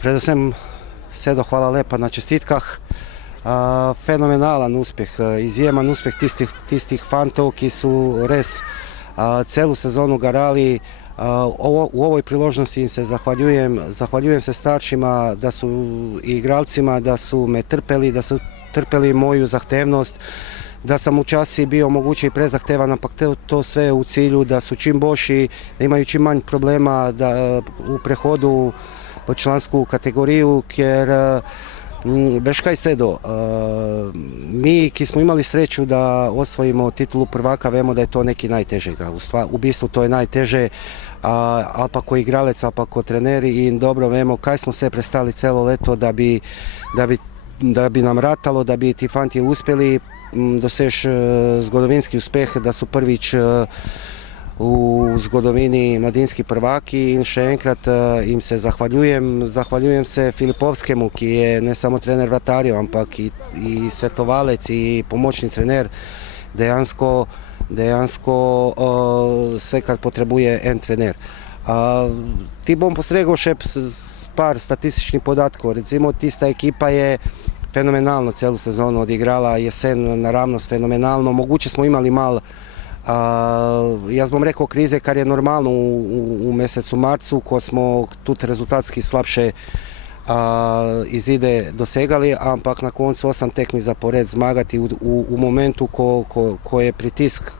predvsem Sedo, hvala lepa na čestitkah. Fenomenalen uspeh, izjemen uspeh tistih fantov, ki so res celu sezonu garali. U ovoj priložnosti im se zahvaljujem se staršima, da su i igralcima, da su me trpeli, da su trpeli moju zahtevnost, da sam u časi bio moguće i prezahtevan, ampak to sve u cilju da su čim boljši, da imaju čim manj problema u prehodu v člansku kategoriju, ker veš kaj, Sedo, mi ki smo imali sreću da osvojimo titulu prvaka, vemo da je to neki najtežega. U bistvu to je najteže, ali pa ko igralec, ali pa ko treneri, in dobro vemo kaj smo sve prestali celo leto da bi nam ratalo, da bi ti fanti uspjeli dosež zgodovinski uspeh, da su prvič u zgodovini mladinski prvaki, in še enkrat im se zahvaljujem se Filipovskemu, ki je ne samo trener vratarjev, ampak i svetovalec i pomoćni trener, dejansko sve kad potrebuje en trener. Ti bom postregel še par statističnih podatkov. Recimo, tista ekipa je fenomenalno celu sezonu odigrala, jesen naravnost fenomenalno, moguće smo imali malo, jaz bom rekel, krize, kar je normalno u mesecu marcu, ko smo tudi rezultatski slabše izide dosegali, ampak na koncu 8 tekmi zapored zmagati u momentu ko je pritisk,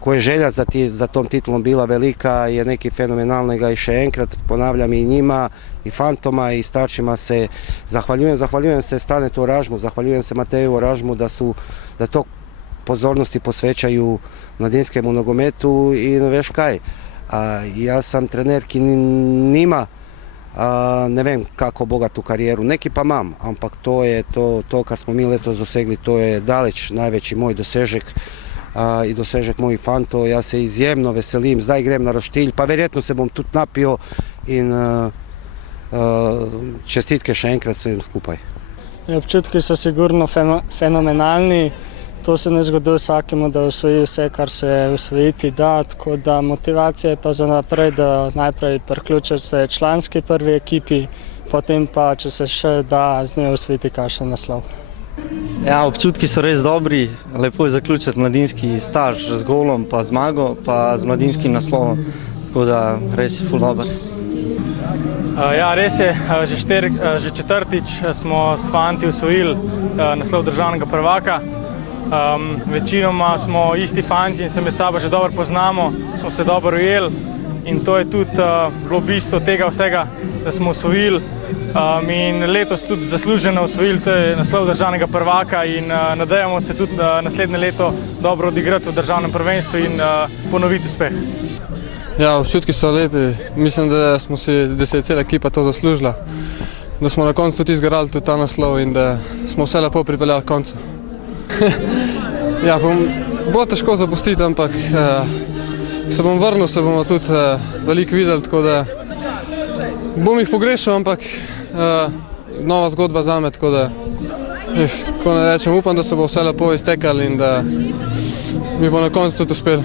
ko je želja za tom titulom bila velika, je neki fenomenalnega, i še enkrat ponavljam i njima, i fantoma, i staršima se zahvaljujem se Stanetu Oražmu, zahvaljujem se Mateju Oražmu da to pozornosti posvećaju mladinskemu nogometu, i veš kaj, ja sam trener ki nima ne vem kako bogatu karijeru, neki pa mam, ampak to je to kar smo mi letos dosegli, to je daleč najveći moj dosežek i dosežek mojih fantov. Ja se izjemno veselim, zdaj grem na roštilj, pa verjetno se bom tudi napio, in čestitke še enkrat vsem skupaj. Občutki so sigurno fenomenalni. To se ne zgodi vsakemu, da osvoji vse, kar se osvojiti da, tako da motivacija je pa za naprej, da najprej priključiti se članski prvi ekipi, potem pa, če se še da, z njo osvojiti kakšen naslov. Ja, občutki so res dobri, lepo je zaključiti mladinski staž z golom, pa zmago, pa z mladinskim naslovom, tako da res je ful dober. Ja, res je, že četrtič smo s fanti osvojili naslov državnega prvaka. Večinoma smo isti fanti in se med sabo že dobro poznamo, smo se dobro ujeli, in to je tudi bilo bistvo tega vsega, da smo osvojili, in letos tudi zasluženo osvojili naslov državnega prvaka, in nadejamo se tudi naslednje leto dobro odigrati v državnem prvenstvu in ponoviti uspeh. Ja, občutki so lepi, mislim, da se je cela ekipa to zaslužila, da smo na koncu tudi izgarali tudi ta naslov in da smo vse lepo pripeljali k koncu. Ja, bo težko zapustiti, ampak se bom vrnil, se bomo tudi veliko videli, tako da bom jih pogrešal, ampak nova zgodba zame, tako da, ko ne rečem, upam, da se bo vse lepo iztekalo in da mi bo na koncu tudi uspelo.